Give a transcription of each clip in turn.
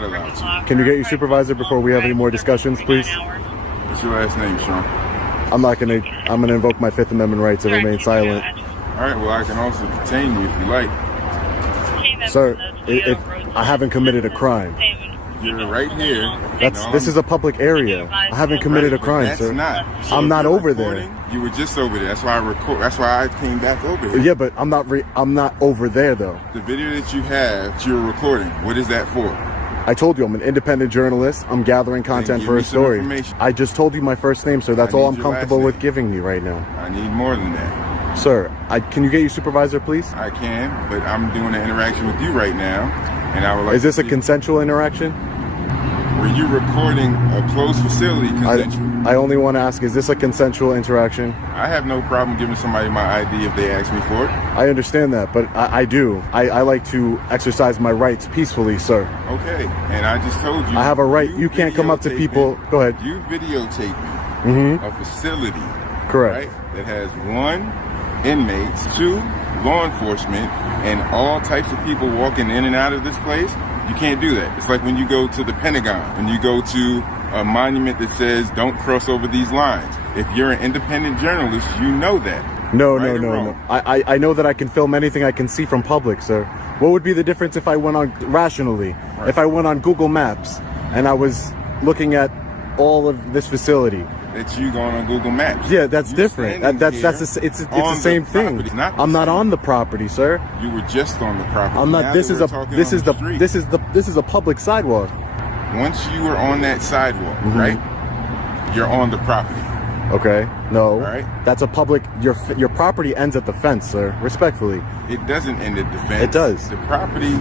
not allowed to. Can you get your supervisor before we have any more discussions, please? What's your last name, Sean? I'm gonna invoke my Fifth Amendment right to remain silent. All right, well, I can also detain you if you like. Sir, I haven't committed a crime. You're right here. This is a public area. I haven't committed a crime, that's sir. Not. So I'm not over there. You were just over there. That's why I record. That's why I came back over here. Yeah, but I'm not over there though. The video that you have, that you're recording. What is that for? I told you I'm an independent journalist. I'm gathering content for a story. I just told you my first name, sir. That's all I'm comfortable with giving you right now. I need more than that. Sir, can you get your supervisor, please? I can, but I'm doing an interaction with you right now, and I would like. Is this a consensual interaction? Were you recording a closed facility consensual? I only want to ask, is this a consensual interaction? I have no problem giving somebody my ID if they ask me for it. I understand that, but I do. I like to exercise my rights peacefully, sir. Okay, and I just told you. I have a right. You can't come up to people. Go ahead. You videotape me a facility. Correct. Right, that has 1 inmates, 2 law enforcement, and all types of people walking in and out of this place. You can't do that. It's like when you go to the Pentagon, when you go to a monument that says, don't cross over these lines. If you're an independent journalist, you know that. No. I know that I can film anything I can see from public, sir. What would be the difference if I went on rationally? Right. If I went on Google Maps and I was looking at all of this facility. That you going on Google Maps. Yeah, that's different. It's the same thing. I'm not on the property, sir. You were just on the property. I'm not. This is a public sidewalk. Once you were on that sidewalk, right? You're on the property. Okay. No. Right. That's a public. Your property ends at the fence, sir. Respectfully. It doesn't end at the fence. It does. The property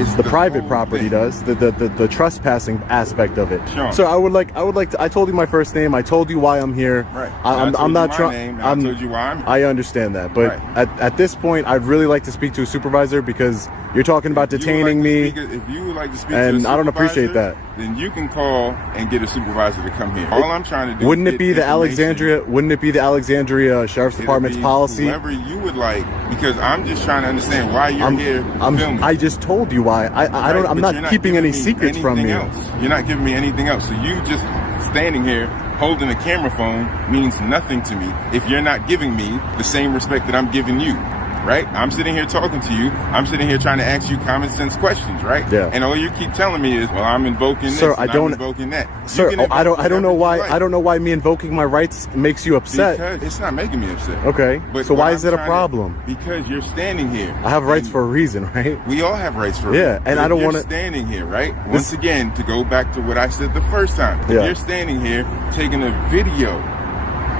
is the private property does. The trespassing aspect of it. Sean. So I would like to. I told you my first name. I told you why I'm here. Right. I'm not trying. I told you why I'm here. I understand that, but at this point, I'd really like to speak to a supervisor because you're talking about detaining me. If you would like to speak to a and supervisor, I don't appreciate that. Then you can call and get a supervisor to come here. All I'm trying to do. Wouldn't it be the Alexandria Sheriff's Department's policy? Whoever you would like, because I'm just trying to understand why you're here filming. I just told you why. I'm not keeping any secrets from you. You're not giving me anything else. So you just standing here holding a camera phone means nothing to me if you're not giving me the same respect that I'm giving you. Right? I'm sitting here talking to you. I'm sitting here trying to ask you common sense questions, right? Yeah. And all you keep telling me is, well, I'm invoking this, sir, I'm invoking that. Sir, I don't know why. I don't know why me invoking my rights makes you upset. Because it's not making me upset. Okay. But so why is it a problem? Because you're standing here. I have rights for a reason, right? We all have rights for a reason. Yeah, and I don't want to. You're standing here, right? Once again, to go back to what I said the first time. Yeah. You're standing here taking a video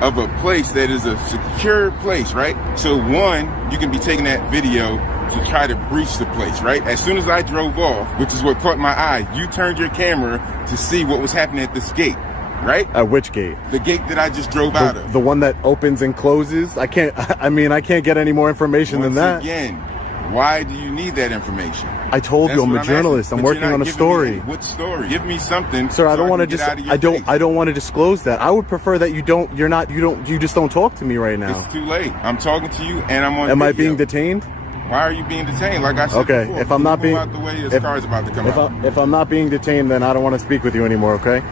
of a place that is a secure place, right? So one, you can be taking that video to try to breach the place, right? As soon as I drove off, which is what caught my eye, you turned your camera to see what was happening at this gate, right? At which gate? The gate that I just drove out of. The one that opens and closes? I can't get any more information than that. Once again, why do you need that information? I told you I'm a journalist. I'm working on a story. What story? Give me something. Sir, I don't want to I don't want to disclose that. I would prefer that you just don't talk to me right now. It's too late. I'm talking to you and I'm on Am video. I being detained? Why are you being detained? Like I said okay, before, if I'm not being out the way, his car's about to come out. If I'm not being detained, then I don't want to speak with you anymore, okay?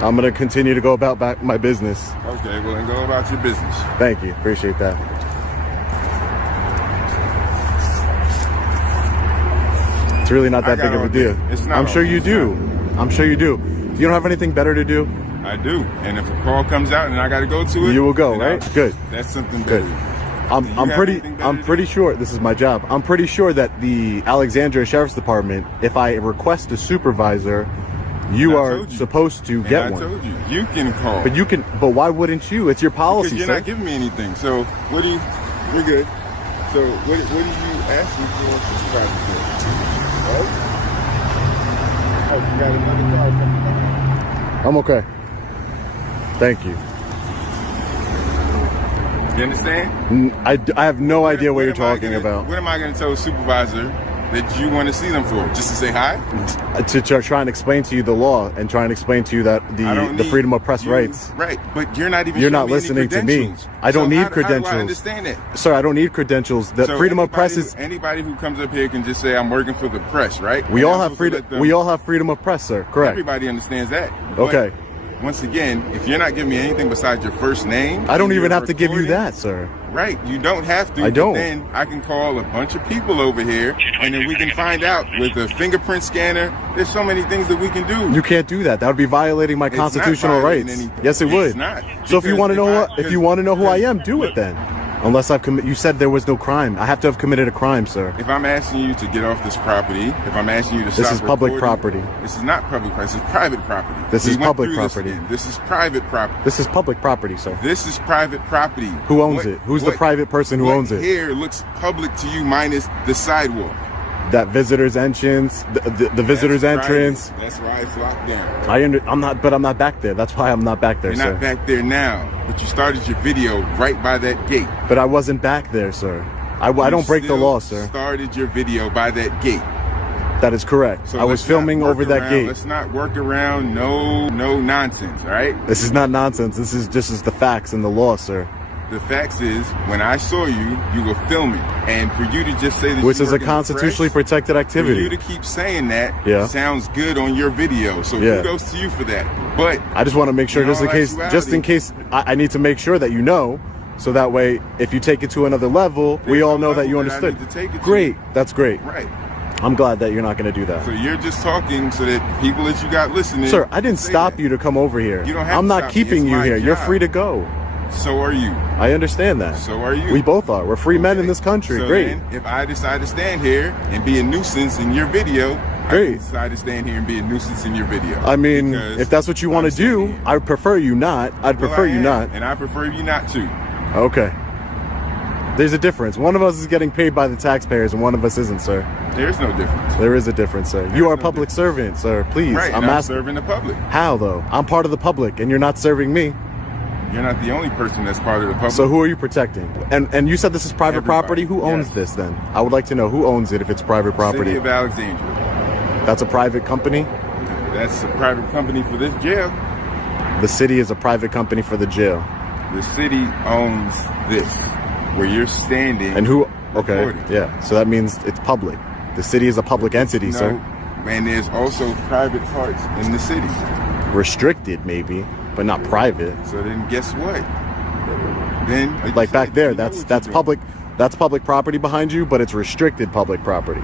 I'm going to continue to go about my business. Okay, well then go about your business. Thank you. Appreciate that. It's really not that big of a deal. It's not. I'm sure you do. I'm sure you do. You don't have anything better to do? I do. And if a call comes out and I got to go to it, you will go, right? Good. That's something good. I'm pretty sure this is my job. I'm pretty sure that the Alexandria Sheriff's Department, if I request a supervisor, you are supposed to get one. I told you. You can call. But why wouldn't you? It's your policy, because you're not giving me anything. So what do you? You're good. So what are you asking for a supervisor for? Oh, you got another car coming behind. I'm okay. Thank you. You understand? I have no idea what you're talking about. What am I going to tell a supervisor that you want to see them for? Just to say hi? To try and explain to you the law and try and explain to you that the freedom of press rights. Right, but you're not even. You're not listening to me. I don't need credentials. How do I understand that? Sir, I don't need credentials. The freedom of press is. Anybody who comes up here can just say I'm working for the press, right? We all have freedom. We all have freedom of press, sir. Correct. Everybody understands that. Okay. Once again, if you're not giving me anything besides your first name, I don't even have to give you that, sir. Right, you don't have to. I don't. Then I can call a bunch of people over here, and then we can find out with a fingerprint scanner. There's so many things that we can do. You can't do that. That would be violating my constitutional rights. Yes, it would. It's not. So if you want to know who I am, do it then. Unless I've committed, you said there was no crime. I have to have committed a crime, sir. If I'm asking you to get off this property, if I'm asking you to stop This is public property. This is not public property. This is private property. This is public property. This is private property. This is public property, sir. This is private property. Who owns it? Who's the private person who owns it? Here looks public to you minus the sidewalk. That visitor's entrance, the visitor's entrance. That's why it's locked down. I'm not back there. That's why I'm not back there, sir. You're not back there now, but you started your video right by that gate. But I wasn't back there, sir. I don't break the law, sir. Started your video by that gate. That is correct. So I was filming over that gate. Let's not work around no nonsense, all right? This is not nonsense. This is just the facts and the law, sir. The facts is, when I saw you, you were filming. And for you to just say that which is a constitutionally protected activity. For you to keep saying that sounds good on your video. So kudos to you for that. But I just want to make sure, just in case I need to make sure that you know, so that way, if you take it to another level, we all know that you understood. Great. That's great. Right. I'm glad that you're not going to do that. So you're just talking so that people that you got listening. Sir, I didn't stop you to come over here. You don't have I'm not keeping you here. You're free to go. So are you. I understand that. So are you. We both are. We're free men in this country. So great. Then, if I decide to stand here and be a nuisance in your video, great. I decide to stand here and be a nuisance in your video. I mean, if that's what you want to do, I would prefer you not. I'd prefer you not. And I prefer you not to. Okay. There's a difference. One of us is getting paid by the taxpayers and one of us isn't, sir. There's no difference. There is a difference, sir. You are a public servant, sir. Please. Right, I'm serving the public. How, though? I'm part of the public and you're not serving me. You're not the only person that's part of the public. So who are you protecting? And you said this is private property? Who owns this then? I would like to know who owns it if it's private property. City of Alexandria. That's a private company? That's a private company for this jail. The city is a private company for the jail. The city owns this, where you're standing. And who? Okay, recording. Yeah. So that means it's public. The city is a public entity, sir. And there's also private parts in the city. Restricted, maybe, but not private. So then, guess what? Then, like back there, that's public. That's public property behind you, but it's restricted public property.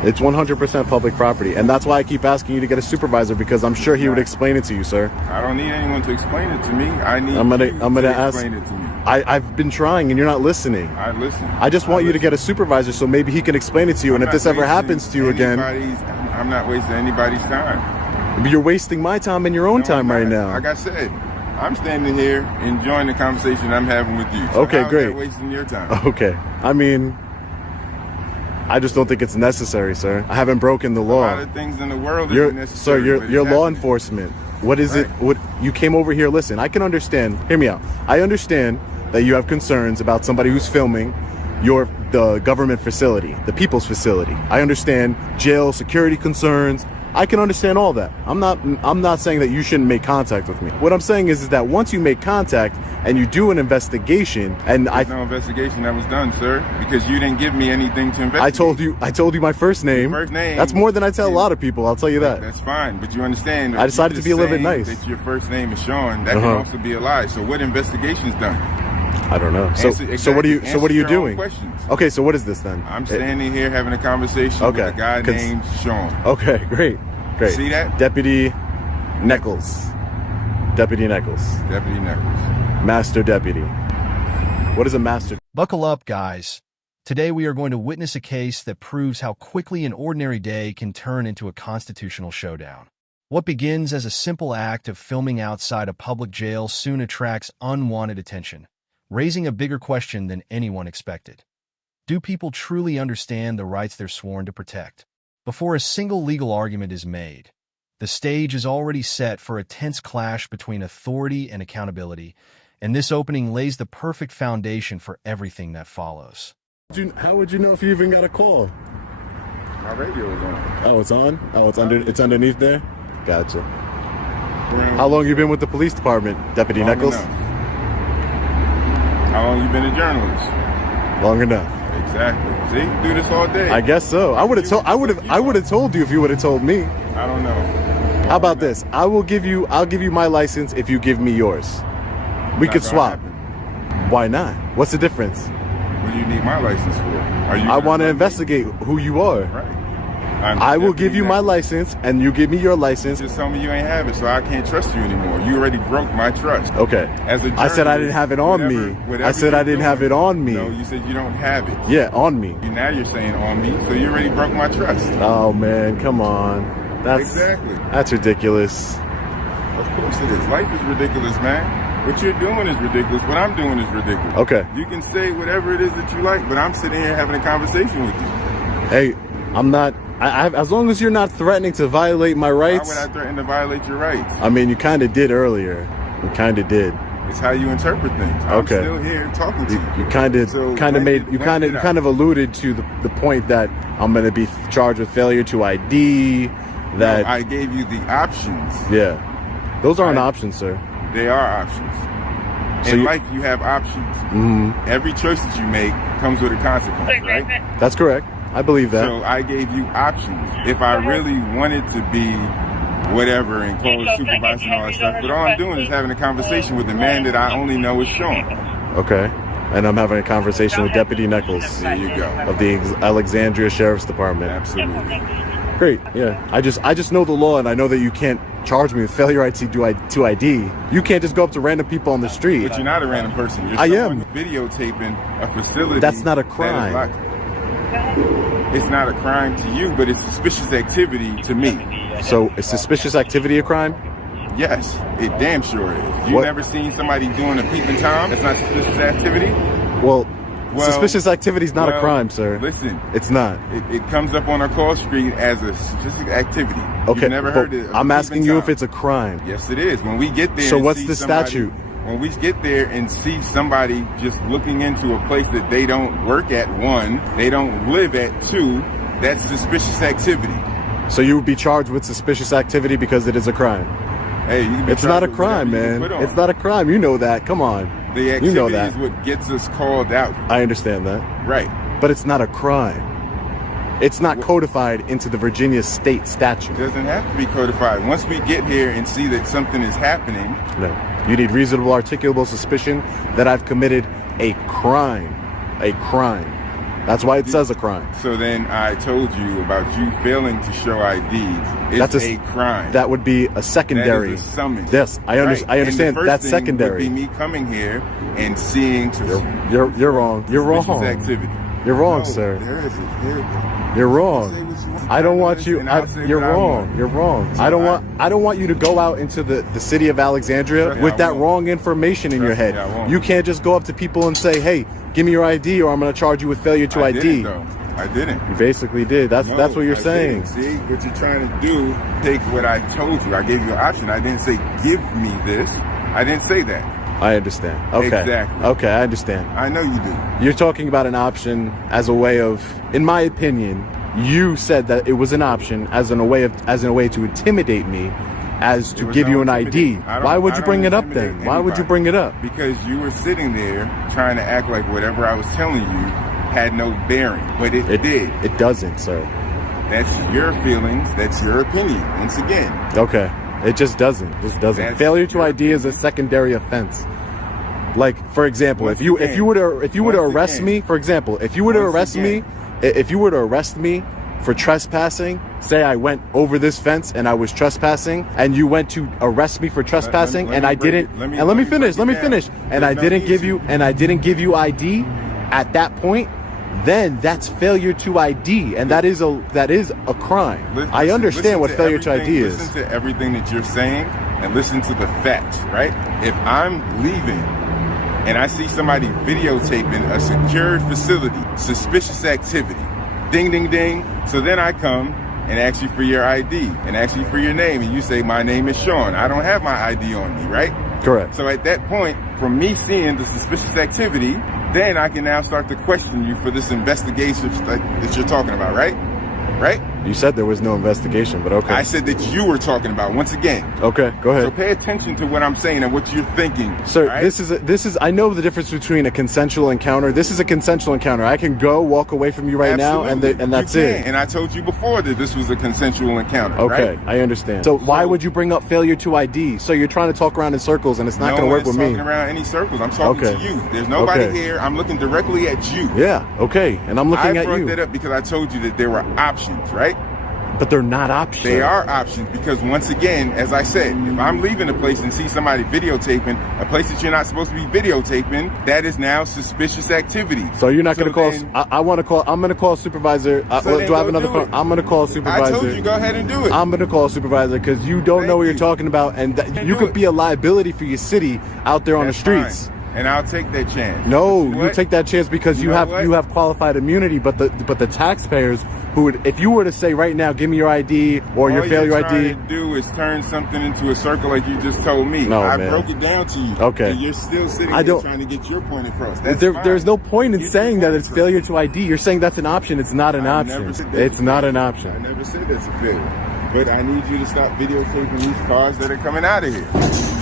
It's 100% public property, and that's why I keep asking you to get a supervisor, because I'm sure he would explain it to you, sir. I don't need anyone to explain it to me. I'm gonna explain it to me. I've been trying, and you're not listening. I listen. I just want you to get a supervisor, so maybe he can explain it to you. And if this ever happens to you again, I'm not wasting anybody's time. But you're wasting my time and your own time right now. Like I said, I'm standing here enjoying the conversation I'm having with you. So okay, great. Wasting your time. Okay, I mean, I just don't think it's necessary, sir. I haven't broken the law. A lot of things in the world isn't necessary. Sir, you're law enforcement. What is it? What you came over here? Listen, I can understand. Hear me out. I understand that you have concerns about somebody who's filming the government facility, the people's facility. I understand jail security concerns. I can understand all that. I'm not saying that you shouldn't make contact with me. What I'm saying is that once you make contact and you do an investigation, and There's no investigation that was done, sir, because you didn't give me anything to investigate. I told you my first name. Your first name. That's more than I tell a lot of people. I'll tell you that. That's fine, but you understand. I decided to be a little bit nice. That your first name is Sean. That can also be a lie. So what investigation's done? I don't know. So what are you doing? Okay, so what is this then? I'm standing here having a conversation with a guy named Sean. Okay, great. See that? Deputy Nichols. Deputy Nichols. Deputy Nichols. Master Deputy. What is a master? Buckle up, guys. Today we are going to witness a case that proves how quickly an ordinary day can turn into a constitutional showdown. What begins as a simple act of filming outside a public jail soon attracts unwanted attention, raising a bigger question than anyone expected. Do people truly understand the rights they're sworn to protect? Before a single legal argument is made, the stage is already set for a tense clash between authority and accountability, and this opening lays the perfect foundation for everything that follows. How would you know if you even got a call? My radio is on. Oh, it's on? Oh, it's underneath there? Gotcha. How long you been with the police department, Deputy Nichols? Enough. How long you been a journalist? Long enough. Exactly. See, do this all day. I guess so. I would have told you if you would have told me. I don't know. How about this? I'll give you my license if you give me yours. We could swap. Why not? What's the difference? What do you need my license for? I want to investigate who you are. Right. I will give you my license, and you give me your license. Just tell me you ain't have it, so I can't trust you anymore. You already broke my trust. Okay. As a I said I didn't have it on me. I said I didn't have it on me. No, you said you don't have it. Yeah, on me. Now you're saying on me, so you already broke my trust. Oh man, come on. That's ridiculous. Of course it is. Life is ridiculous, man. What you're doing is ridiculous. What I'm doing is ridiculous. Okay. You can say whatever it is that you like, but I'm sitting here having a conversation with you. Hey, I'm not. As long as you're not threatening to violate my rights. Why would I threaten to violate your rights? I mean, you kind of did earlier. You kind of did. It's how you interpret things. I'm still here talking to you. You kind of alluded to the point that I'm going to be charged with failure to ID. That I gave you the options. Yeah, those aren't options, sir. They are options. In life, you have options. Mm-hmm. Every choice that you make comes with a consequence, right? That's correct. I believe that. So I gave you options. If I really wanted to be whatever and call the supervisor and all that stuff, but all I'm doing is having a conversation with a man that I only know is Sean. Okay. And I'm having a conversation with Deputy Nichols. There you go. Of the Alexandria Sheriff's Department. Absolutely. Great. Yeah. I just know the law, and I know that you can't charge me with failure to ID. You can't just go up to random people on the street. But you're not a random person. You're am videotaping a facility. That's not a crime. It's not a crime to you, but it's suspicious activity to me. So is suspicious activity a crime? Yes, it damn sure is. You never seen somebody doing a peeping Tom? That's not suspicious activity? Well, suspicious activity is not a crime, sir. Listen. It's not. It comes up on our call street as a suspicious activity. Okay. You've never heard it. I'm asking you if it's a crime. Yes, it is. When we get there. So what's the statute? When we get there and see somebody just looking into a place that they don't work at, 1, they don't live at, 2, that's suspicious activity. So you would be charged with suspicious activity because it is a crime? Hey, it's not a crime, man. It's not a crime. You know that. Come on. The activity you know that. Is what gets us called out. I understand that. Right. But it's not a crime. It's not codified into the Virginia state statute. It doesn't have to be codified. Once we get here and see that something is happening. No. You need reasonable articulable suspicion that I've committed a crime. A crime. That's why it says a crime. So then I told you about you failing to show ID. It's a crime. That would be a secondary. That is a summons. Yes, I understand. That's secondary. Would be me coming here and seeing. You're wrong. You're wrong. Activity. You're wrong, sir. You're wrong. I don't want you. You're wrong. You're wrong. I don't want you to go out into the city of Alexandria with that wrong information in your head. You can't just go up to people and say, "Hey, give me your ID, or I'm going to charge you with failure to ID." I didn't. You basically did. That's what you're saying. See what you're trying to do? Take what I told you. I gave you an option. I didn't say give me this. I didn't say that. I understand. Okay. Exactly. Okay, I understand. I know you do. You're talking about an option as a way of, in my opinion, you said that it was an option as in a way to intimidate me, as to give you an ID. Why would you bring it up then? Why would you bring it up? Because you were sitting there trying to act like whatever I was telling you had no bearing, but it did. It doesn't, sir. That's your feelings. That's your opinion. Once again. Okay. It just doesn't. Failure to ID is a secondary offense. Like, for example, if you were to arrest me, for example, if you were to arrest me for trespassing, say I went over this fence and I was trespassing, and you went to arrest me for trespassing, and I didn't. Let me finish. And I didn't give you ID at that point. Then that's failure to ID, and that is a crime. I understand what failure to ID is. Listen to everything that you're saying, and listen to the facts, right? If I'm leaving and I see somebody videotaping a secured facility, suspicious activity, ding, ding, ding. So then I come and ask you for your ID and ask you for your name, and you say, my name is Sean. I don't have my ID on me, right? Correct. So at that point, from me seeing the suspicious activity, then I can now start to question you for this investigation that you're talking about, right? right? You said there was no investigation, but okay. I said that you were talking about, once again. Okay, go ahead. So pay attention to what I'm saying and what you're thinking. Sir, right? this is I know the difference between a consensual encounter. This is a consensual encounter. I can walk away from you right now, and that's it. And I told you before that this was a consensual encounter. Okay, right? I understand. So why would you bring up failure to ID? So you're trying to talk around in circles, and it's not going to work with me. No one's talking around any circles. I'm talking to you. There's nobody here. I'm looking directly at you. Yeah, okay, and I'm looking at you. I brought that up because I told you that there were options, right? But they're not options. They are options because, once again, as I said, if I'm leaving a place and see somebody videotaping a place that you're not supposed to be videotaping, that is now suspicious activity. So you're not going to call? I want to call. I'm going to call supervisor. Do I have another phone? I'm going to call supervisor. I told you, go ahead and do it. I'm going to call supervisor because you don't know what you're talking about, and you could be a liability for your city out there on the streets. Fine. And I'll take that chance. No, you take that chance because you have qualified immunity, but the taxpayers who would, if you were to say right now, give me your ID or your failure ID. All you're trying to do is turn something into a circle like you just told me. No, I man. broke it down to you. Okay. And you're still sitting there trying to get your point across. There's no point in saying that it's failure to ID. You're saying that's an option. It's not an option. It's not an option. I never said that's a failure. But I need you to stop videotaping these cars that are coming out of here.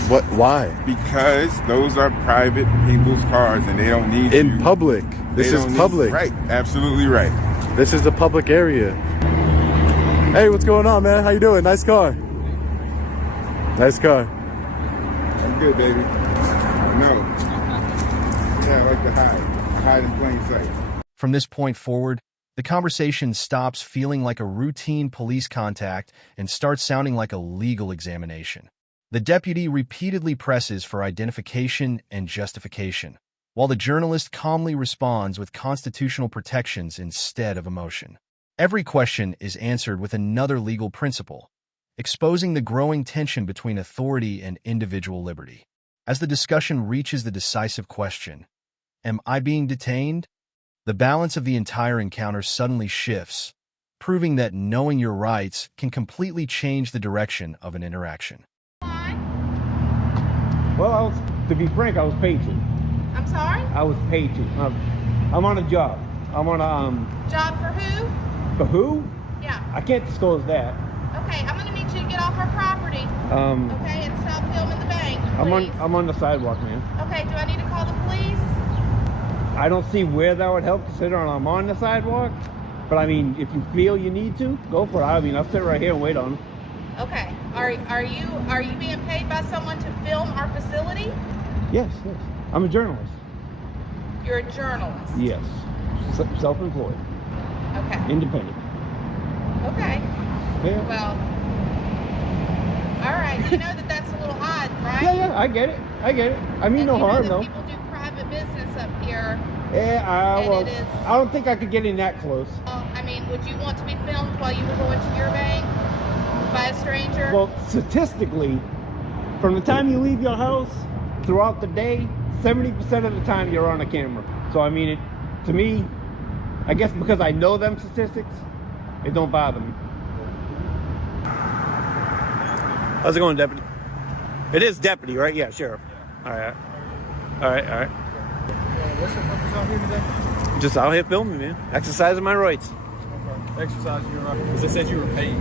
What? Why? Because those are private people's cars and they don't need in public. This is public. Right. Absolutely right. This is a public area. Hey, what's going on, man? How you doing? Nice car. Nice car. I'm good, baby. No. Yeah, I like to hide in plain sight. From this point forward, the conversation stops feeling like a routine police contact and starts sounding like a legal examination. The deputy repeatedly presses for identification and justification, while the journalist calmly responds with constitutional protections instead of emotion. Every question is answered with another legal principle, exposing the growing tension between authority and individual liberty. As the discussion reaches the decisive question, am I being detained? The balance of the entire encounter suddenly shifts, proving that knowing your rights can completely change the direction of an interaction. Well, to be frank, I was paid to. I'm sorry? I was paid to. I'm on a job. I'm on a Job for who? For who? Yeah. I can't disclose that. Okay, I'm gonna need you to get off our property. Okay, and stop filming the bank, please. I'm on the sidewalk, man. Okay, do I need to call the police? I don't see where that would help considering I'm on the sidewalk. But I mean, if you feel you need to, go for it. I mean, I'll sit right here and wait on them. Okay. Are you being paid by someone to film our facility? Yes. I'm a journalist. You're a journalist. Yes. Self-employed. Okay. Independent. Okay. Yeah. Well, all right. You know that's a little odd, right? Yeah, I get it. I mean, no harm, though. People do private business up here. Yeah, well, I don't think I could get in that close. I mean, would you want to be filmed while you were going to your bank by a stranger? Well, statistically, from the time you leave your house throughout the day, 70% of the time you're on a camera. So, I mean, to me, I guess because I know them statistics, it don't bother me. How's it going, Deputy? It is Deputy, right? Yeah, Sheriff. All right. What's your purpose out here today? Just out here filming, man. Exercising my rights. Okay. Exercising your rights. Because it said you were paid.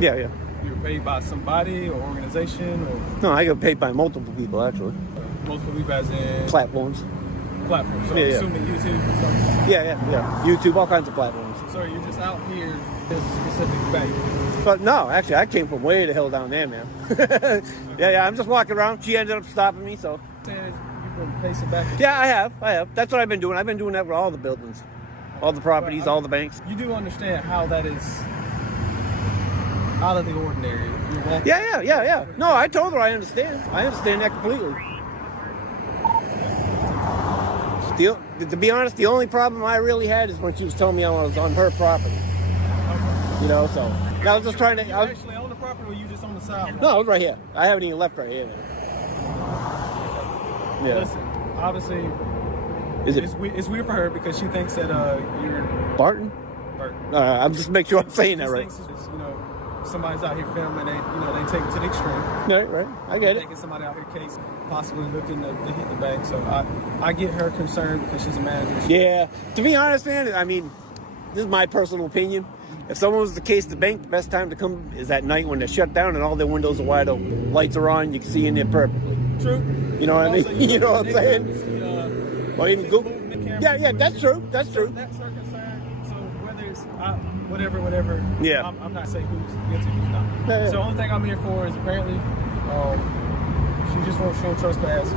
Yeah. You were paid by somebody or organization or? No, I get paid by multiple people, actually. Multiple people as in? Platforms. Platforms. So Yeah. assuming YouTube or something? Yeah. YouTube, all kinds of platforms. So you're just out here this specific bank? But no, actually, I came from way the hell down there, man. Yeah, I'm just walking around. She ended up stopping me, so. Saying you've been pacing back? Yeah, I have. That's what I've been doing. I've been doing that for all the buildings, all the properties, all the banks. You do understand how that is out of the ordinary? Yeah. No, I told her I understand. I understand that completely. Still, to be honest, the only problem I really had is when she was telling me I was on her property. You know, so I was just trying to. You actually on the property, or you just on the side? No, I was right here. I haven't even left right here, man. Yeah. Listen, obviously, it's weird for her because she thinks that you're Barton. I'm just make sure I'm saying that right. You know, somebody's out here filming, they take it to the extreme. Right. I get it. Taking somebody out here case, possibly looking to hit the bank. So I get her concerned because she's a manager. Yeah. To be honest, man, I mean, this is my personal opinion. If someone was to case the bank, the best time to come is at night when they're shut down and all their windows are wide open. Lights are on, you can see in there perfectly. True. You know what I mean? You know what I'm saying? Or even Google. Yeah, that's true. That's true. That's our concern. So whether it's whatever. Yeah. I'm not saying who's guilty, who's not. Yeah. So the only thing I'm here for is apparently she just won't show trespass.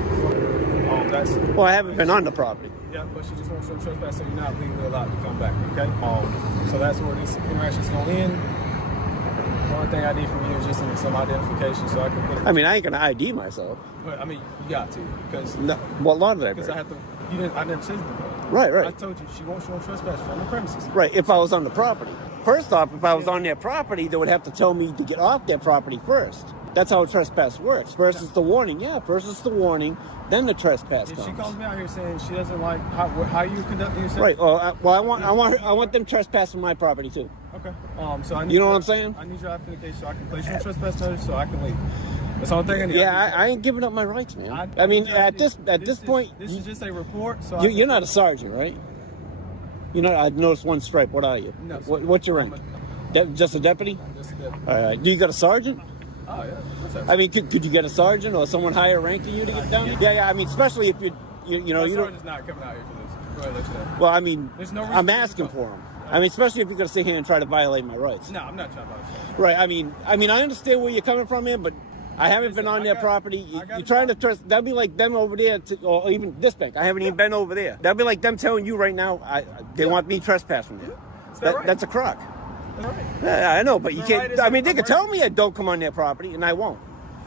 Well, I haven't been on the property. Yeah, but she just won't show trespass, so you're not legally allowed to come back. Okay. So that's where this interaction's going to end. The only thing I need from you is just some identification, so I can put it. I mean, I ain't gonna ID myself. But I mean, you got to because No, what law did I because break? I have to. You didn't. I never said anything. Right. I told you she won't show trespass from the premises. Right, if I was on the property. First off, if I was on their property, they would have to tell me to get off their property first. That's how a trespass works. First it's the warning, first it's the warning, then the trespass If comes. she calls me out here saying she doesn't like how you conducting yourself, Right. I want them trespassing my property too. okay. So I need You know what I'm saying? I need your identification so I can place you on trespass notice so I can leave. That's the only thing I need. Yeah, I ain't giving up my rights, man. I mean, at this point, this is just a report. So you're not a sergeant, right? You know, I noticed one stripe. What are you? No, what's your rank? Just a deputy? Just a deputy. All right. Do you got a sergeant? Oh yeah. What's that? I mean, could you get a sergeant or someone higher ranking you to get down? Yeah. I mean, especially if you know, My you don't. sergeant's not coming out here for this. Go ahead, let you know. Well, I mean, There's no reason I'm for you to asking go. for him. I mean, especially if you're going to sit here and try to violate my rights. No, I'm not trying to buy this. Right. I mean, I understand where you're coming from, man, but I haven't been on their property. You're trying to trust. That'd be like them over there, or even this bank. I haven't even been over there. That'd be like them telling you right now, they want me trespassing there. Right? That's a crock. That's right. Yeah, I know, but you Is that can't. right? Is I mean, that they could right? tell me I don't come on their property, and I won't.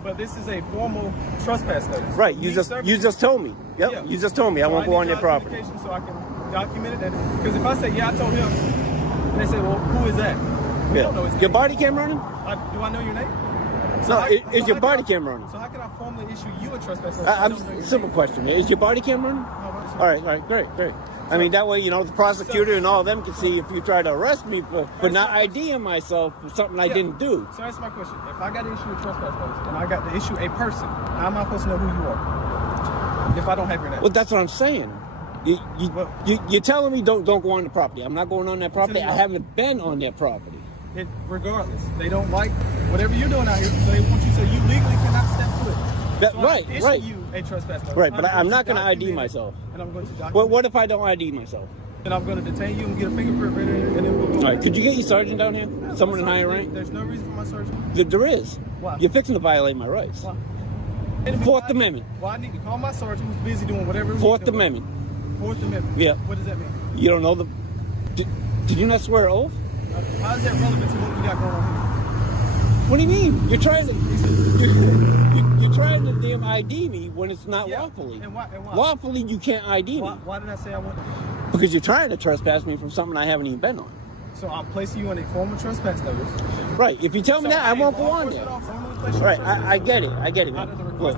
But this is a formal trespass notice. Right. You just told me. Yep. Yeah. You just told me I So won't go need on their your property. identification so I can document it. Because if I say, yeah, I told him, and they say, well, who is that? We don't know his name. Your body cam running? Do I know your name? No, is your body cam running? So how can I formally issue you a trespass notice? Simple question. Is your body cam running? All right, great. I mean, that way, the prosecutor and all of them can see if you try to arrest me for not IDing myself for something I didn't do. So answer my question. If I got to issue a trespass notice and I got to issue a person, how am I supposed to know who you are? If I don't have your name. Well, that's what I'm saying. You're telling me don't go on the property. I'm not going on that property. I haven't been on that property. Regardless, they don't like whatever you're doing out here. So they want you to you legally cannot step foot. So Right. You a trespass notice. Right, but I'm not going to ID myself. And I'm going to document. What if I don't ID myself? Then I'm going to detain you and get a fingerprint ready, and then we'll go. All right, could you get your sergeant down here? Someone in higher rank? There's no reason for my sergeant. There is. Why? You're fixing to violate my rights. Why? Fourth Amendment. Well, I need to call my sergeant who's busy doing whatever. Fourth Amendment. Fourth Amendment. Yeah. What does that mean? You don't know the... Did you not swear an oath? How is that relevant to what we got going on here? What do you mean? You're trying to... You're trying to damn ID me when it's not lawfully. And why? Lawfully, you can't ID me. Why did I say I want? Because you're trying to trespass me from something I haven't even been on. So I'm placing you on a formal trespass notice. Right. If you tell me that, I won't go on there. Right. I get it. I get it, man. Look.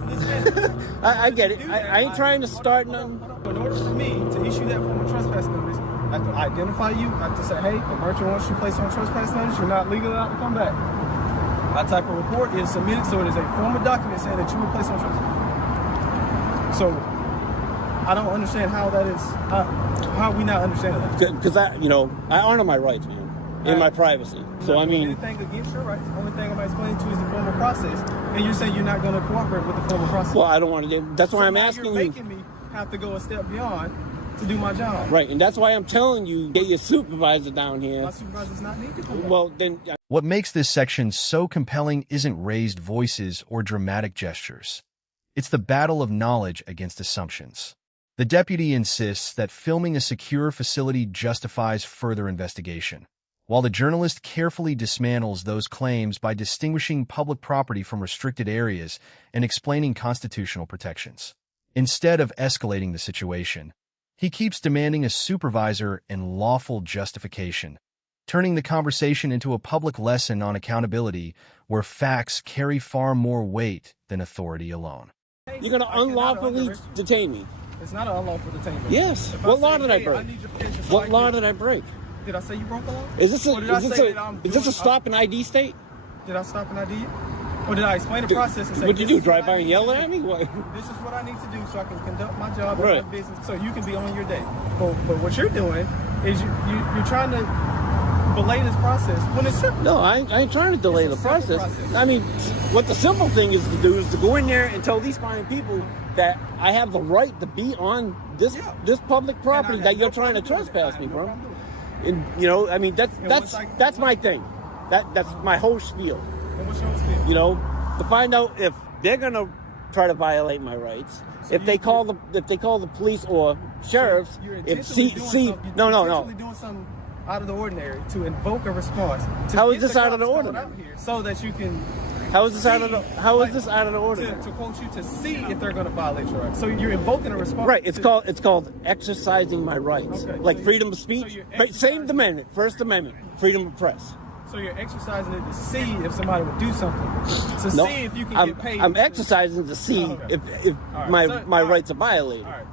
I get it. I ain't trying to start nothing. In order for me to issue that formal trespass notice, I have to identify you. I have to say, hey, the merchant wants you placed on trespass notice. You're not legally allowed to come back. That type of report is submitted, so it is a formal document saying that you were placed on trespass. So I don't understand how that is. How are we not understanding that? Because I honor my rights, man, in my privacy. So I mean, anything against your rights. The only thing I'm explaining to you is the formal process, and you're saying you're not going to cooperate with the formal process. Well, I don't want to do. That's why I'm asking you. You're making me have to go a step beyond to do my job. Right, and that's why I'm telling you, get your supervisor down here. My supervisor's not needed. Well, then. What makes this section so compelling isn't raised voices or dramatic gestures. It's the battle of knowledge against assumptions. The deputy insists that filming a secure facility justifies further investigation, while the journalist carefully dismantles those claims by distinguishing public property from restricted areas and explaining constitutional protections. Instead of escalating the situation, he keeps demanding a supervisor and lawful justification, turning the conversation into a public lesson on accountability where facts carry far more weight than authority alone. You're going to unlawfully detain me. It's not an unlawful detainment. Yes. What law did I break? What law did I break? Did I say you broke the law? Is this a stop and ID state? Did I stop and ID you? Or did I explain the process and say, what did you do, drive by and yell at me? What? This is what I need to do so I can conduct my job and Right. my business so you can be on your day. But what you're doing is you're trying to belay this process when it's simple. No, I ain't trying to delay the It's a simple process. process. I mean, what the simple thing is to do is to go in there and tell these fine people that I have the right to be on this public property And I that have you're no trying to problem doing it. trespass I me have no from. problem And you know, I mean, that's once my thing. That's my whole spiel. And what's your spiel? You know, to find out if they're gonna try to violate my rights. So If they call the police or sheriffs, You're if intentionally doing something out of the ordinary to invoke a response. How is this out of the ordinary? ordinary? So that you can. How is this out of the ordinary? To quote you, to see if they're going to violate your rights. So you're invoking a response. Right. It's called exercising my rights, Okay, like so freedom of so speech. you're Same exercising- amendment, First Amendment, freedom of press. So you're exercising it to see if somebody would do something. To No, see if you can I'm, get paid. I'm exercising to see Okay. if All right, my so- my all right. rights are violated. All right.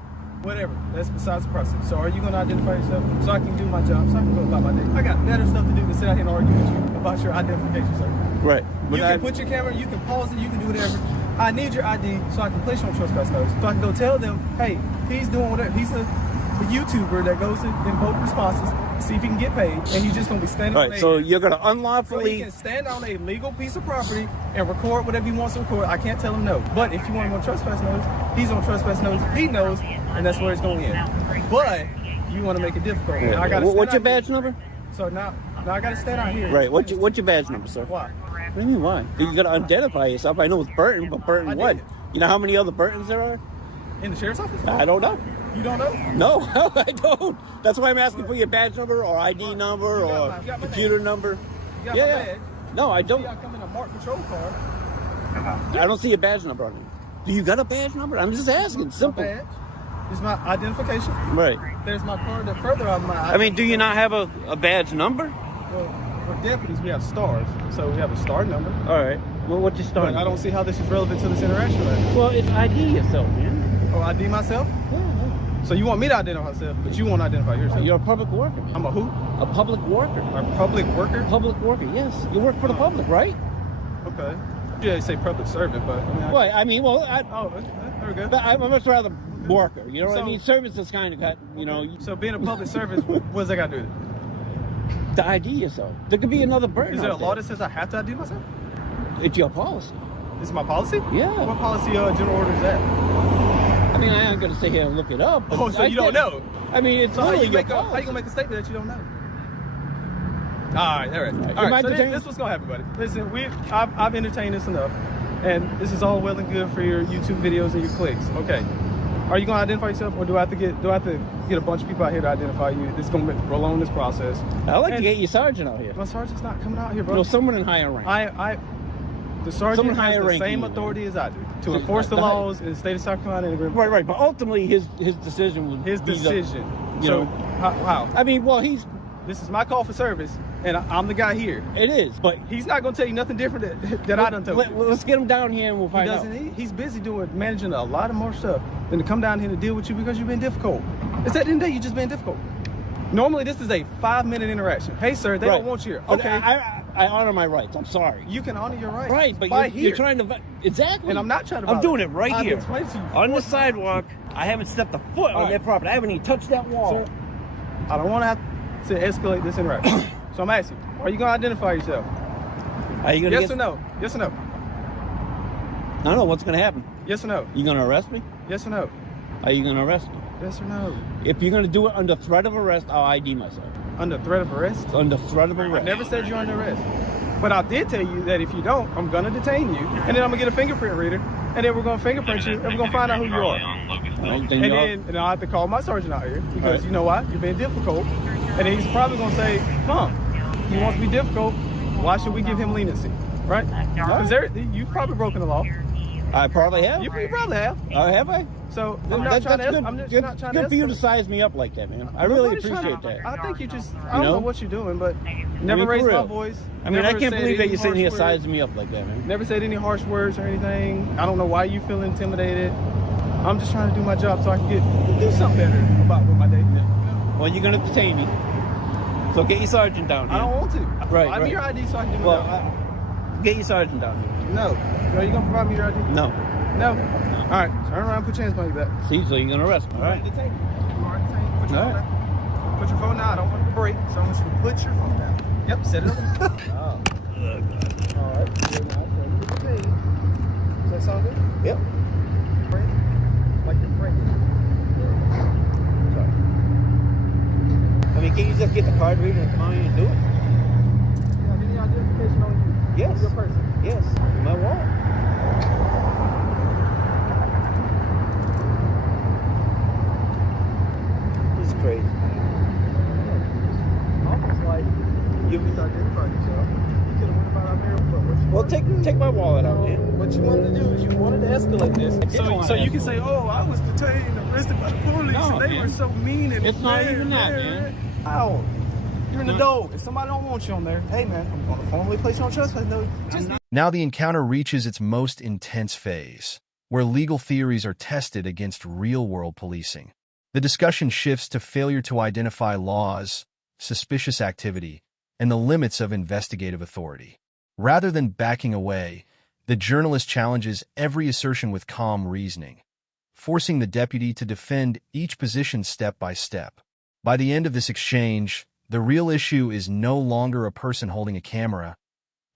Whatever. That's besides the process. So are you going to identify yourself so I can do my job, so I can go about my day? I got better stuff to do than sit out here and argue with you about your identification, sir. Right. You can put your camera, you can pause it, you can do whatever. I need your ID so I can place you on trespass notice. So I can go tell them, hey, he's doing whatever. He's a YouTuber that goes to invoke responses, see if he can get paid, and he's just going to be standing on Right. So you're gonna so he unlawfully. can stand on a legal piece of property and record whatever he wants to record. I can't tell him no. But if you want him on trespass notice, he's on trespass notice. He knows, and that's where it's going to end. But you want to make it difficult. Now I gotta What's your stand out badge here. number? So now I got to stand out here. Right. What's your badge number, sir? Why? What do you mean why? You gotta identify yourself. I know it's Burton, but Burton I what? did. You know how many other Burtons there are? In the sheriff's office? I don't know. You don't know? No, I don't. That's why I'm asking for your badge number or ID number You got or my- you got my computer name. number. You got Yeah, my yeah. badge. No, I don't. See, I come in a marked patrol car. I don't see a badge number on it. Do you got a badge number? I'm just asking. Simple. My badge. This is my identification. Right. There's my card that further on my. I mean, do you not have a badge number? Well, we're deputies. We have stars, so we have a star number. All right. Well, what's your But start? I don't see how this is relevant to this interaction right now. Well, it's ID yourself, man. Oh, ID myself? So you want me to identify myself, but you won't identify yourself. You're a public worker. Man. I'm a who? A public worker. A public worker? Public worker. Yes. You work for the public, right? Okay. You didn't say public servant, but I mean, Well, I mean, well, Oh, there we go. but I'm much rather worker. You know what I So- mean? Service is kind of got, you know, So being a public servant, what's that got to do with it? to ID yourself. There could be another burden. Is there a out law there. that says I have to ID myself? It's your policy. This is my policy? Yeah. What policy general order is that? I mean, I ain't gonna sit here and look it up. But Oh, so I you don't think- know? I mean, it's So how really you your make how you policy. gonna make a statement that you don't know? All right, all right. Right. All You might right, so detain- this what's gonna happen, buddy. Listen, I've entertained this enough, and this is all well and good for your YouTube videos and your clicks. Okay, are you gonna identify yourself, or do I have to get a bunch of people out here to identify you? This is gonna prolong this process. I like to And get your sergeant out here. My sergeant's not coming out here, bro. No, someone in higher rank. The sergeant Someone has higher the ranking same you. authority as I do to So, enforce the the- laws in the state of South Carolina. And Right, right. But ultimately, his decision was His decision. you So know. how? I mean, well, This is my call for service, and I'm the guy here. it is, but He's not gonna tell you nothing different that I done told you. let's get him down here and we'll He find out. doesn't. He's busy managing a lot of more stuff than to come down here to deal with you because you've been difficult. It's at the end of the day, you just been difficult. Normally, this is a 5-minute interaction. Hey, sir, they Right. don't want you here. But Okay, I honor my rights. I'm sorry. you can honor your rights. Right, but by you're here. trying to exactly. And I'm not trying to. I'm bother. doing it right I've here explained to you on the before. sidewalk. I haven't stepped a foot on right. their property. I haven't even touched that wall. Sir, I don't want to have to escalate this interaction. So I'm asking, are you gonna identify yourself? Are you gonna Yes get? or no? Yes or no? I don't know what's gonna happen. Yes or no? You gonna arrest me? Yes or no? Are you gonna arrest me? Yes or no? If you're gonna do it under threat of arrest, I'll ID myself. Under threat of arrest? Under threat of I arrest. never said you're under arrest. But I did tell you that if you don't, I'm gonna detain you, and then I'm gonna get a fingerprint reader, and then we're gonna fingerprint you, and we're gonna find out who you are. All right, then And I'll have to call my sergeant out here because Right. you know why? You're being difficult, and then he's probably gonna say, "Huh? He wants to be difficult. Why should we give him leniency?" Right? Because you've probably broken the law. I probably have. You probably have. Have I? So I'm That's not trying good. to. I'm just Good, not trying good to. for you to escalate. size me up like that, man. I really Nobody's trying appreciate to- that. I think you just. I You don't know know? what you're doing, but never for raised my real. voice. I mean, I never can't said believe that any you're sitting here harsh words. sizing me up like that, man. Never said any harsh words or anything. I don't know why you feel intimidated. I'm just trying to do my job so I can do something better about with my day. Well, you're gonna detain me. So get your sergeant down here. I don't want to. Right, Provide me right. your ID so I can do my Well, job. get your sergeant down here. No. Are you gonna provide me your ID? No. No. All right. Turn around. Put your hands behind your back. See, so you're gonna arrest me. All right. Detain you. You are detained. Put your All phone right. down. Put your phone down. I don't want to break, so I want you to put your phone down. Yep, set it up. Wow. Alright. Does that sound good? Yep. Like you're praying. I mean, can you just get the card reader and come on in and do it? You have any identification on you? Yes. Your person? Yes. My wall. This is crazy. Almost like you misidentified yourself. You could have went about our marriage. Well, take my wallet out, man. What you wanted to do is you wanted to escalate this. So you can say, oh, I was detained, arrested by the police, No, and they were so mean and it's not even that, man. Ow. You're an adult. If somebody don't want you on there, hey man, I'm gonna formally place you on trespass. No, just Now the encounter reaches its most intense phase, where legal theories are tested against real-world policing. The discussion shifts to failure to identify laws, suspicious activity, and the limits of investigative authority. Rather than backing away, the journalist challenges every assertion with calm reasoning, forcing the deputy to defend each position step by step. By the end of this exchange, the real issue is no longer a person holding a camera.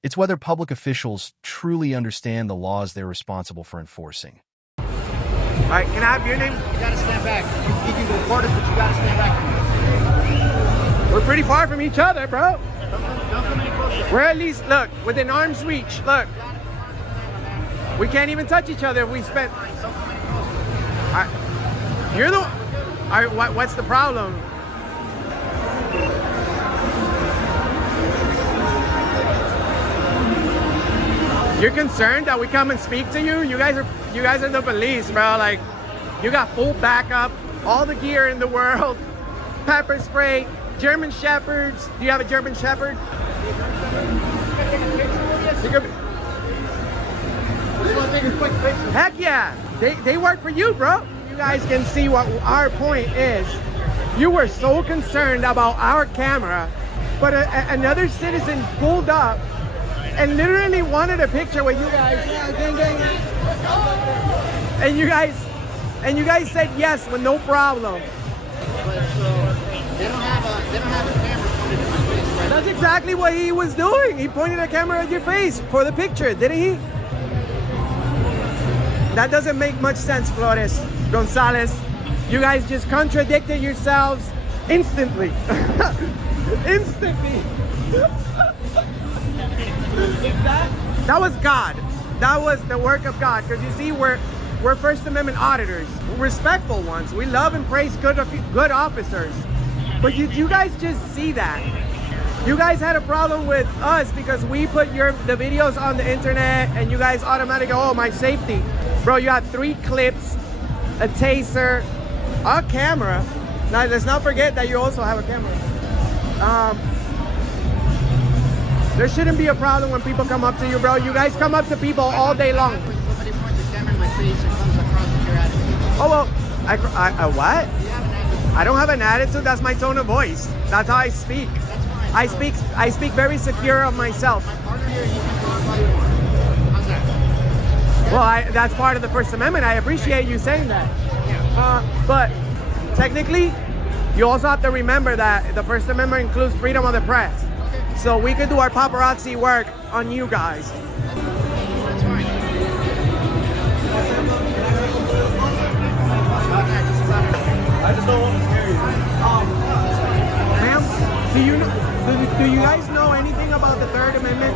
It's whether public officials truly understand the laws they're responsible for enforcing. All right, can I have your name? You gotta stand back. You can record us, but you gotta stand back. We're pretty far from each other, bro. Don't come any closer. We're at least, look, within arm's reach. Look. We can't even touch each other if we spent... You're the... All right, what's the problem? You're concerned that we come and speak to you? You guys are the police, bro. Like, you got full backup, all the gear in the world, pepper spray, German Shepherds. Do you have a German Shepherd? Heck yeah, they work for you, bro. You guys can see what our point is. You were so concerned about our camera, but another citizen pulled up and literally wanted a picture with you guys. Yeah, gang, gang. And you guys said yes with no problem. But so they don't have a camera pointed at my face, right? That's exactly what he was doing. He pointed a camera at your face for the picture, didn't he? That doesn't make much sense, Flores, Gonzalez. You guys just contradicted yourselves instantly. Instantly. That was God. That was the work of God. Because you see, we're First Amendment auditors, respectful ones. We love and praise good officers. But you guys just see that. You guys had a problem with us because we put the videos on the internet and you guys automatically go, oh, my safety. Bro, you had 3 clips, a taser, a camera. Now, let's not forget that you also have a camera. There shouldn't be a problem when people come up to you, bro. You guys come up to people all day long. When somebody points a camera in my face, it comes across with your attitude. Oh, well, what? You have an attitude. I don't have an attitude. That's my tone of voice. That's how I speak. That's fine. I speak very secure of myself. My partner here, you can talk about it more. How's that? Well, that's part of the First Amendment. I appreciate you saying that. But technically, you also have to remember that the First Amendment includes freedom of the press. So we could do our paparazzi work on you guys. That's fine. I just don't want to scare you. Ma'am, do you guys know anything about the Third Amendment?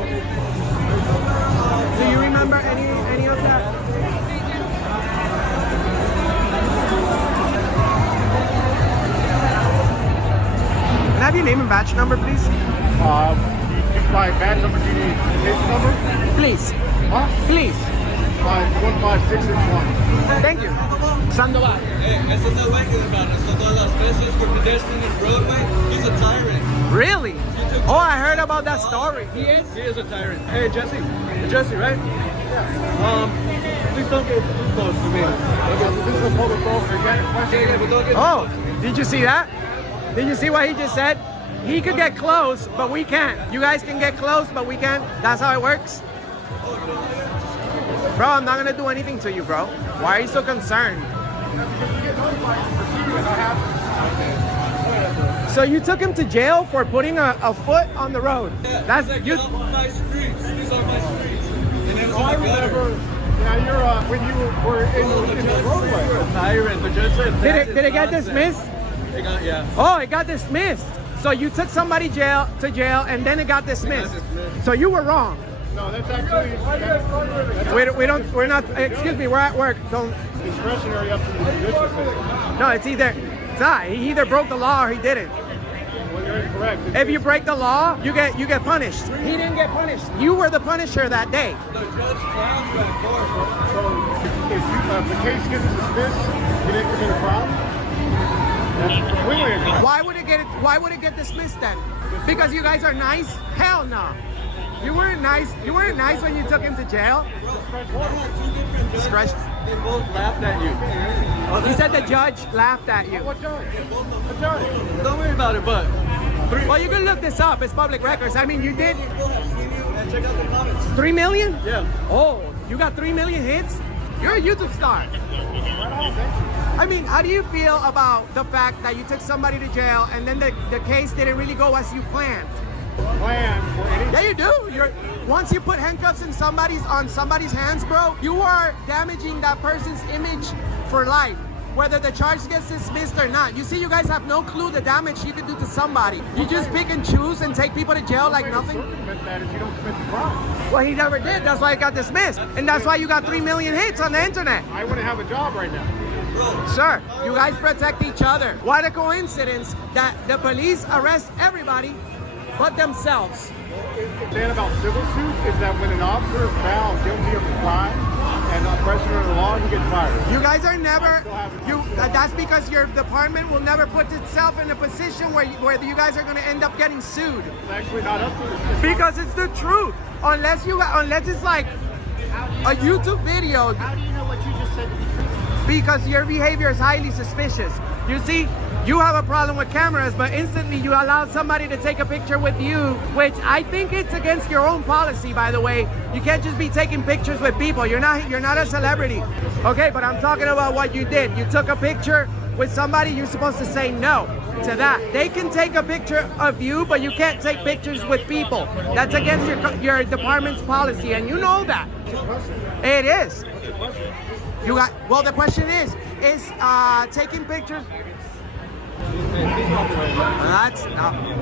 Do you remember any of that? Can I have your name and badge number, please? My badge number, do you need case number? Please. Huh? Please. 15661. Thank you. Sandoval. Eso está wagging about us. So todas las veces for pedestrian in Broadway, he's a tyrant. Really? Oh, I heard about that story. He is a tyrant. Hey, Jesse. Jesse, right? Yeah. Please don't get too close to me. This is a public property. Yeah, but don't get Oh, did you see that? Did you see what he just said? He could get close, but we can't. You guys can get close, but we can't. That's how it works. Bro, I'm not gonna do anything to you, bro. Why are you so concerned? So you took him to jail for putting a foot on the road. Yeah, That's like, you. get off of my streets. These are my streets. And it was Oh, I in the gutter. remember. Now you're when you were in the roadway. You were a tyrant. The judge said that Did it is get nonsense. dismissed? It got, yeah. Oh, it got dismissed. So you took somebody to jail, and then it got dismissed. dismissed. So you were wrong. No, that's actually We're not. Excuse me. We're at work. Don't. discretionary up to the judicial system. No, it's he either broke the law or he didn't. Well, you're incorrect. If you break the law, you get punished. He didn't get punished. You were the punisher that day. The judge clowns back forth. So if the case gets dismissed, you didn't commit a crime. That's completely incorrect. Why would it get dismissed then? Because you guys are nice? Hell no. You weren't nice. You weren't nice when you took him to jail. Discretion. They both laughed at you. You said the judge laughed at you. What judge? What judge? Don't worry about it, but Well, you can look this up. It's public records. I mean, you did people have seen you and check out the comments. 3 million? Yeah. Oh, you got 3 million hits? You're a YouTube star. I mean, how do you feel about the fact that you took somebody to jail and then the case didn't really go as you planned? Plan for any. Yeah, you do. Once you put handcuffs on somebody's hands, bro, you are damaging that person's image for life, whether the charge gets dismissed or not. You see, you guys have no clue the damage you could do to somebody. You just pick and choose and take people to jail like nothing. Circumvent that if you don't commit the crime. Well, he never did. That's why it got dismissed. And that's why you got 3 million hits on the internet. I wouldn't have a job right now. Sir, you guys protect each other. What a coincidence that the police arrest everybody but themselves. Saying about civil suits is that when an officer is found guilty of a crime and oppression under the law, he gets fired. You guys are never, that's because your department will never put itself in a position where you guys are going to end up getting sued. It's actually not up to this. Because it's the truth. Unless it's like a YouTube video. How do you know what you just said to be true? Because your behavior is highly suspicious. You see, you have a problem with cameras, but instantly you allow somebody to take a picture with you, which I think it's against your own policy, by the way. You can't just be taking pictures with people. You're not a celebrity. Okay, but I'm talking about what you did. You took a picture with somebody, you're supposed to say no to that. They can take a picture of you, but you can't take pictures with people. That's against your department's policy, and you know that. It is. Well, the question is taking pictures.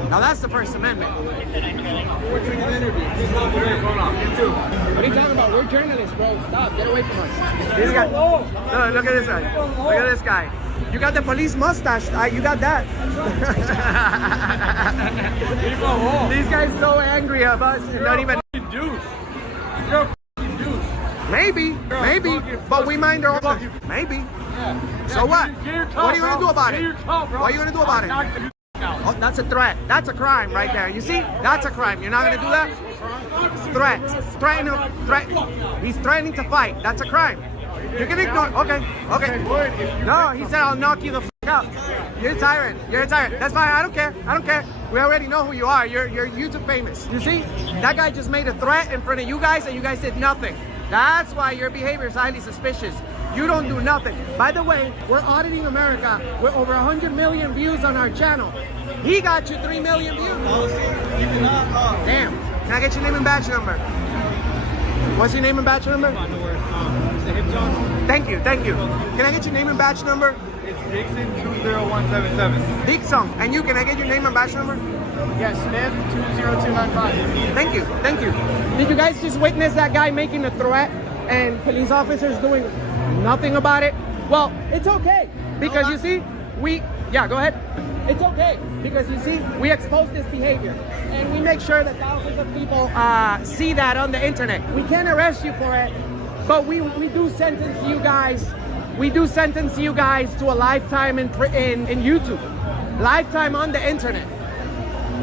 That's the First Amendment. We're doing an interview. Please don't put your phone off. You too. What are you talking about? We're journalists, bro. Stop. Get away from us. This guy. Look at this guy. Look at this guy. You got the police mustache. You got that. These guys so angry of us. Not even. Maybe, but we mind our own. Maybe. So what? What are you gonna do about it? What are you gonna do about it? Oh, that's a threat. That's a crime right there. You see? That's a crime. You're not gonna do that? Threat. He's threatening to fight. That's a crime. You can ignore. Okay. No, he said I'll knock you the up. You're a tyrant. That's fine. I don't care. We already know who you are. You're YouTube famous. You see? That guy just made a threat in front of you guys, and you guys did nothing. That's why your behavior is highly suspicious. You don't do nothing. By the way, we're auditing America with over 100 million views on our channel. He got you 3 million views. Damn. Can I get your name and badge number? What's your name and badge number? Thank you. Can I get your name and badge number? It's Dixon 20177. Dixon. And you, can I get your name and badge number? Yes, Smith 20295. Thank you. Did you guys just witness that guy making a threat and police officers doing nothing about it? Well, it's okay because you see, go ahead. It's okay because you see, we expose this behavior and we make sure that thousands of people see that on the internet. We can't arrest you for it, but we do sentence you guys. We do sentence you guys to a lifetime in YouTube, lifetime on the internet.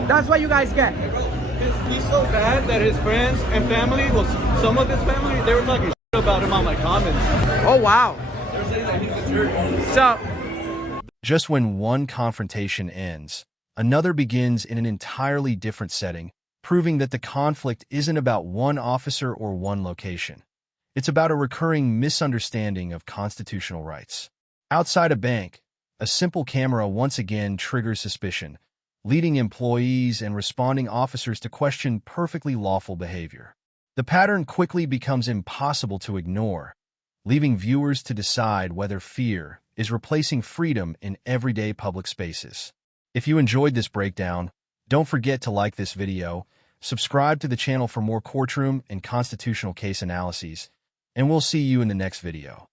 That's what you guys get. He's so bad that his friends and family, well, some of his family, they were talking shit about him on my comments. Oh, wow. They're saying that he's a jerk. So, just when one confrontation ends, another begins in an entirely different setting, proving that the conflict isn't about one officer or one location. It's about a recurring misunderstanding of constitutional rights. Outside a bank, A simple camera once again triggers suspicion, leading employees and responding officers to question perfectly lawful behavior. The pattern quickly becomes impossible to ignore, leaving viewers to decide whether fear is replacing freedom in everyday public spaces. If you enjoyed this breakdown, don't forget to like this video, subscribe to the channel for more courtroom and constitutional case analyses, and we'll see you in the next video.